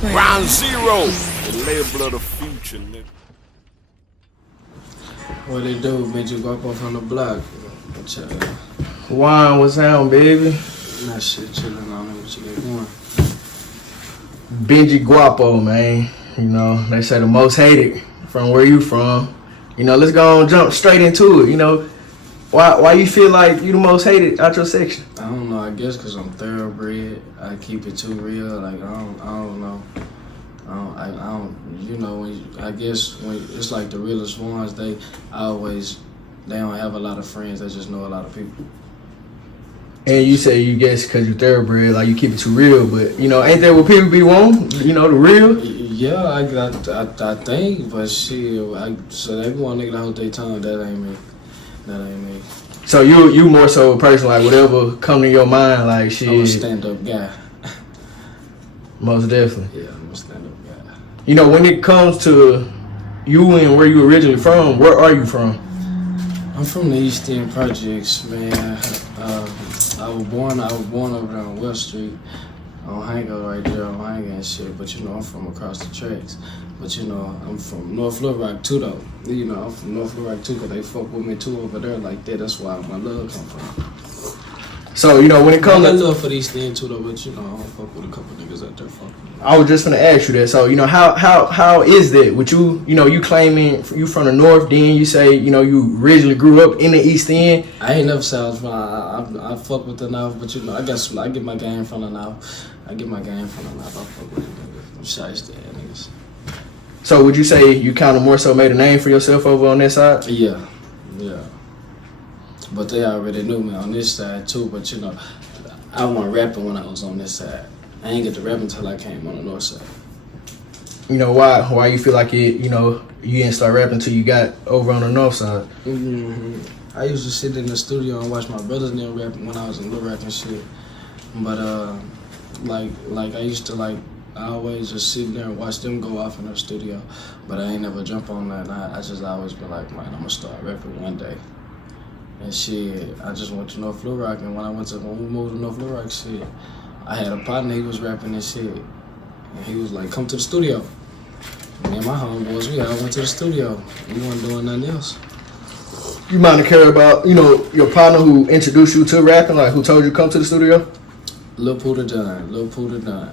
Ground Zero, the label of the future, nigga. What they do, Benji Gwapo from the block. Juan, what's down, baby? That shit chillin' on it. What you got going? Benji Gwapo, man. You know, they say the most hated from where you from. You know, let's go and jump straight into it. You know, why you feel like you the most hated out your section? I don't know. I guess because I'm thoroughbred. I keep it too real. Like I don't know. I don't. You know, I guess when it's like the realest ones, they don't have a lot of friends. They just know a lot of people. And you say you guess because you thoroughbred, like you keep it too real. But you know, ain't that what people be wanting? You know, the real. Yeah, I think, but shit, so they want nigga to hold their tongue. That ain't me. That ain't me. So you more so a person like whatever come to your mind, like shit. I'm a stand-up guy. Most definitely. Yeah, I'm a stand-up guy. You know, when it comes to you and where you originally from, where are you from? I'm from the East End Projects, man. I was born over there on West Street, on Hango right there on Hango and shit. But you know, I'm from across the tracks. But you know, I'm from North Little Rock too, though. You know, I'm from North Little Rock too, because they fuck with me too over there like that. That's where my love come from. So, you know, when it comes I to... love for these things too, though, but you know, I don't fuck with a couple niggas out there fucking. I was just gonna ask you that. So, you know, how is that? Would you know, you claiming you from the North, then you say, you know, you originally grew up in the East End? I ain't never said I was from, I fuck with the North, but you know, I get my game from the North. I fuck with niggas. I'm shy niggas. So would you say you kind of more so made a name for yourself over on that side? Yeah. But they already knew me on this side too. But you know, I wasn't rapping when I was on this side. I ain't get to rap until I came on the north side. You know why you feel like it? You know, you didn't start rapping until you got over on the north side. Mm-hmm. I used to sit in the studio and watch my brothers and them rapping when I was in Little Rock and shit. But like I used to I always just sit there and watch them go off in their studio, but I ain't never jump on that. I just always been like, man, I'm gonna start rapping one day. And shit, I just went to North Little Rock, and when we moved to North Little Rock, shit, I had a partner, he was rapping and shit, and he was like, come to the studio. Me and my homeboys, we all went to the studio. We wasn't doing nothing else. You mind to care about, you know, your partner who introduced you to rapping, like who told you to come to the studio? Lil Pooter Dunn.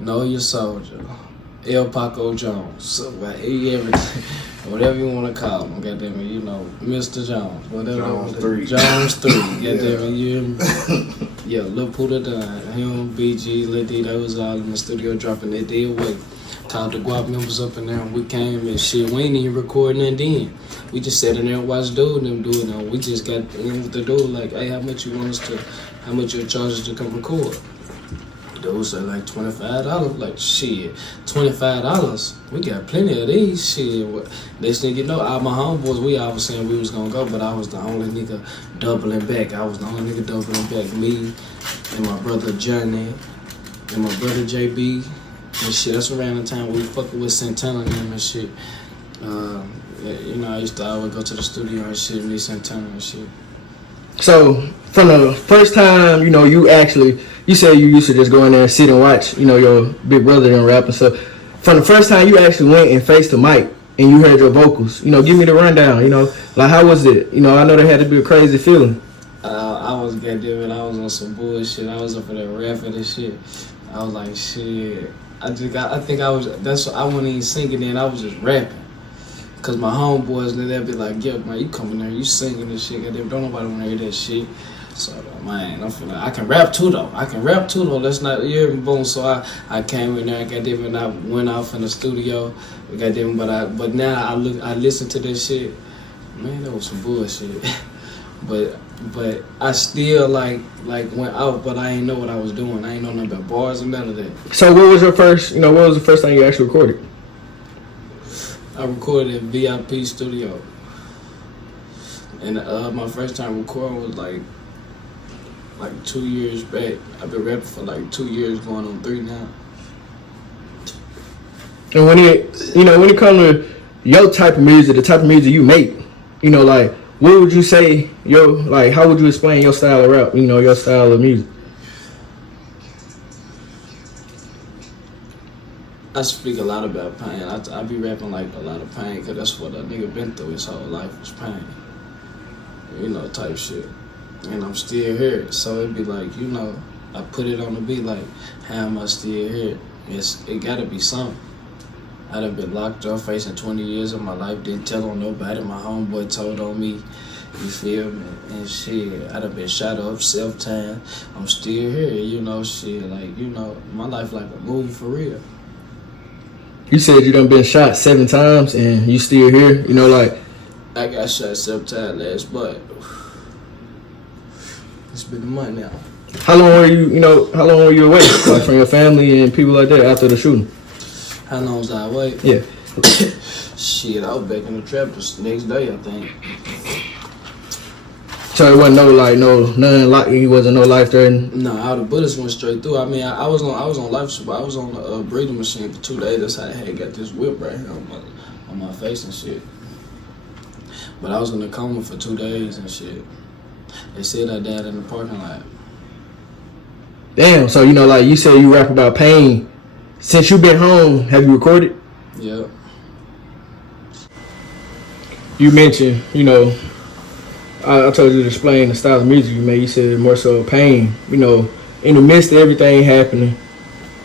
Know Your Soldier, El Paco Jones, everything, whatever you want to call him, goddamn it, you know, Mr. Jones, whatever. Jones 3, goddamn it, you yeah, Lil Pooter Dunn, him, BG, Lil D, they was all in the studio dropping their day away. Called the Guap members up in there, and we came and shit, we ain't even recording and then. We just sat in there and watched dude and them do it, and we just got in with the dude, like, hey, how much you charge us to come record? Dude said like $25. Like shit, $25. We got plenty of these. Shit, next thing you know, all my homeboys, we all was saying we was gonna go, but I was the only nigga doubling back. Me and my brother Johnny and my brother JB and shit. That's around the time we fucking with Santana and them and shit. You know, I used to always go to the studio and shit, meet Santana and shit. So from the first time, you know, you said you used to just go in there and sit and watch, you know, your big brother and rap and stuff. From the first time you actually went and faced the mic and you heard your vocals, you know, give me the rundown, you know, like how was it? You know, I know that had to be a crazy feeling. I was goddamn, I was on some bullshit. I was up for that rapping and shit. I was like, shit. I wasn't even singing then, I was just rapping. Cause my homeboys, they'd be like, yeah, man, you coming there, you singing this shit, goddamn, don't nobody wanna hear that shit. So, man, I can rap too though. Let's not, boom. So I came in there, goddamn, and I went off in the studio, goddamn. But now I listen to this shit. Man, that was some bullshit. but I still like went out, but I ain't know what I was doing. I ain't know nothing about bars and none of that. So what was the first thing you actually recorded? I recorded at VIP Studio, and my first time recording was like 2 years back. I've been rapping for like 2 years, going on 3 now. And when it comes to your type of music, the type of music you make, you know, like what would you say how would you explain your style of rap? You know, your style of music. I speak a lot about pain. I be rapping like a lot of pain because that's what a nigga been through his whole life was pain. You know, type shit. And I'm still here. So it'd be like, you know, I put it on the beat like, how am I still here? It gotta be something. I'd have been locked up facing 20 years of my life, didn't tell on nobody. My homeboy told on me, you feel me? And shit, I'd have been shot up, self-time. I'm still here, you know, shit. Like, you know, my life like a movie for real. You said you done been shot 7 times and you still here, you know, like. I got shot 7 times last, but it's been a month now. How long were you away, like from your family and people like that after the shooting? How long was I away? Yeah. Shit, I was back in the trap the next day, I think. So it wasn't it wasn't no life threatening. No, all the bullets went straight through. I mean, I was on life support. I was on a breathing machine for 2 days. That's how I had got this whip right here on my face and shit. But I was in a coma for 2 days and shit. They said I died in the parking lot. Damn. So you know, like you said, you rap about pain. Since you been home, have you recorded? Yeah. You mentioned, you know, I told you to explain the style of music you make. You said more so pain. You know, in the midst of everything happening,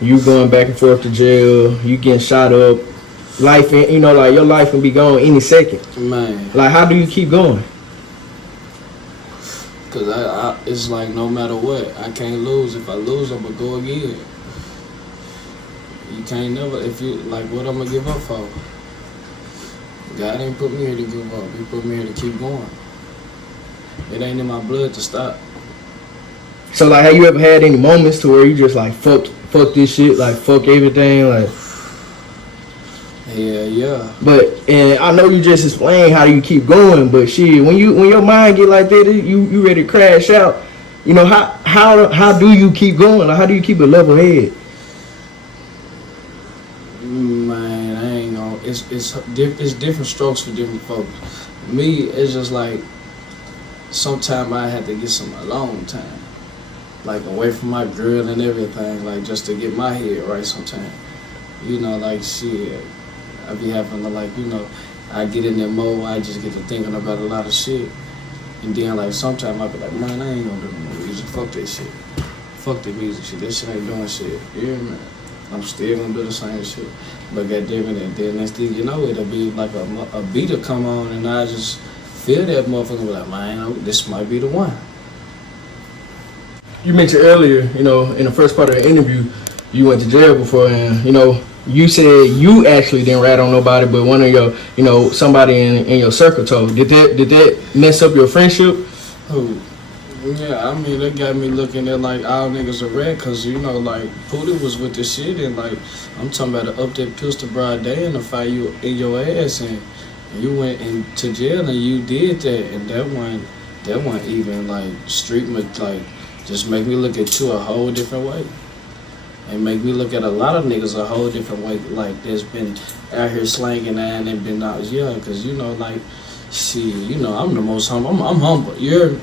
you going back and forth to jail, you getting shot up, life, you know, like your life can be gone any second. Man. Like, how do you keep going? Cause it's like no matter what, I can't lose. If I lose, I'm gonna go again. You can't never, if you, like, what I'm gonna give up for? God ain't put me here to give up. He put me here to keep going. It ain't in my blood to stop. So, like, have you ever had any moments to where you just, like, fuck this shit, like, fuck everything, like? Yeah. But, and I know you just explained how you keep going, but shit, when your mind get like that, you ready to crash out, you know, how do you keep going? Like, how do you keep a level head? Man, I ain't know. It's different strokes for different folks. Me, it's just like sometimes I had to get some alone time, like away from my girl and everything, like just to get my head right. Sometimes, you know, like shit, I be having to like, you know, I get in that mode where I just get to thinking about a lot of shit, and then like sometimes I be like, man, I ain't gonna do no music. Fuck that shit. Fuck the music shit. That shit ain't doing shit. You hear me? I'm still gonna do the same shit. But goddamn it, and then next thing you know, it'll be like a beat will come on, and I just feel that motherfucker be like, man, this might be the one. You mentioned earlier, you know, in the first part of the interview, you went to jail before, and, you know, you said you actually didn't rat on nobody, but one of your, you know, somebody in your circle told. Did that mess up your friendship? Who? Yeah, I mean, that got me looking at like all niggas are red, cause you know, like Pootie was with the shit, and like I'm talking about to up that pistol broad day and to fire you in your ass, and you went into jail and you did that, and that one even like street like just make me look at you a whole different way, and make me look at a lot of niggas a whole different way, like that's been out here slanging and been out young, cause you know, like shit, you know, I'm the most humble. I'm humble. You're.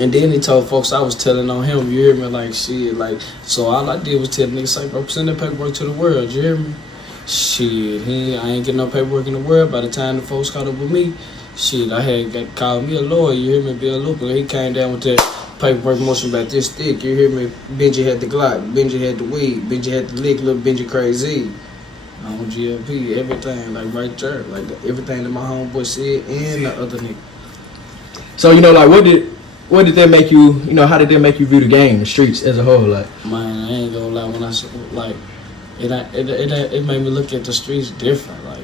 And then he told folks I was telling on him, you hear me, like shit, like, so all I did was tell niggas, like, bro, send that paperwork to the world, you hear me? Shit, I ain't getting no paperwork in the world. By the time the folks caught up with me, shit, I had called me a lawyer, you hear me, Bill Looper. He came down with that paperwork motion about this thick, you hear me? Benji had the Glock, Benji had the weed, Benji had the lick, little Benji crazy. On GLP, everything, like right there, like everything that my homeboy said and the other nigga. So, you know, like, what did that make you, you know, how did that make you view the game, the streets as a whole, like? Man, I ain't gonna lie, when I, like, it made me look at the streets different, like.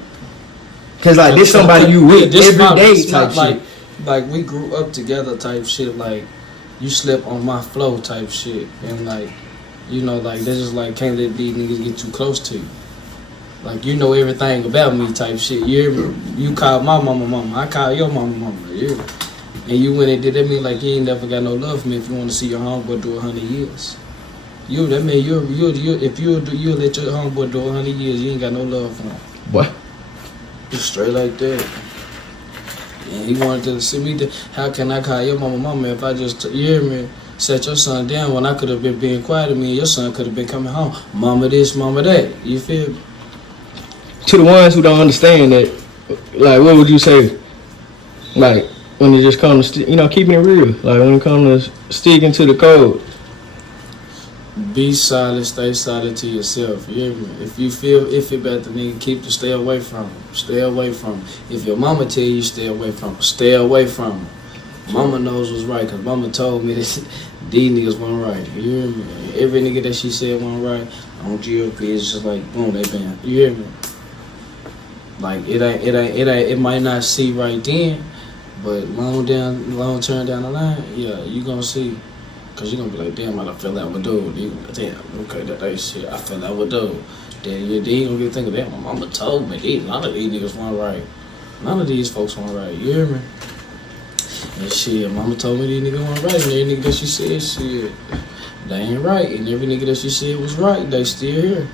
Cause like, this somebody you with every day type shit. Like, we grew up together type shit, like, you slip on my flow type shit, and like, you know, like, that's just like, can't let these niggas get too close to you. Like, you know everything about me type shit, you hear me? You call my mama, I call your mama, you hear me? And you went and did that mean like you ain't never got no love for me if you want to see your homeboy do 100 years. That mean if you let your homeboy do 100 years, you ain't got no love for him. What? Just straight like that. And he wanted to see me. How can I call your mama if I just, you hear me? set your son down when I could have been being quiet to me and your son could have been coming home. Mama this, mama that. You feel me? To the ones who don't understand that, like, what would you say? Like, when it just comes to, keeping it real. Like, when it comes to sticking to the code. Be solid, stay solid to yourself. You hear me? If you feel iffy about the nigga, stay away from him. Stay away from him. If your mama tell you stay away from him, stay away from him. Mama knows what's right, cause mama told me that these niggas weren't right. You hear me? Every nigga that she said wasn't right, on GOP, it's just like boom, they banned. You hear me? Like it might not see right then, but long term down the line, yeah, you gonna see. Cause you gonna be like, damn, I done fell out with dude. Damn, okay, that shit, I fell out with dude. Then you gonna get thinking, damn, my mama told me, none of these niggas weren't right. None of these folks weren't right, you hear me? And shit, mama told me these niggas weren't right, and every nigga that she said, shit, they ain't right. And every nigga that she said was right, they still here.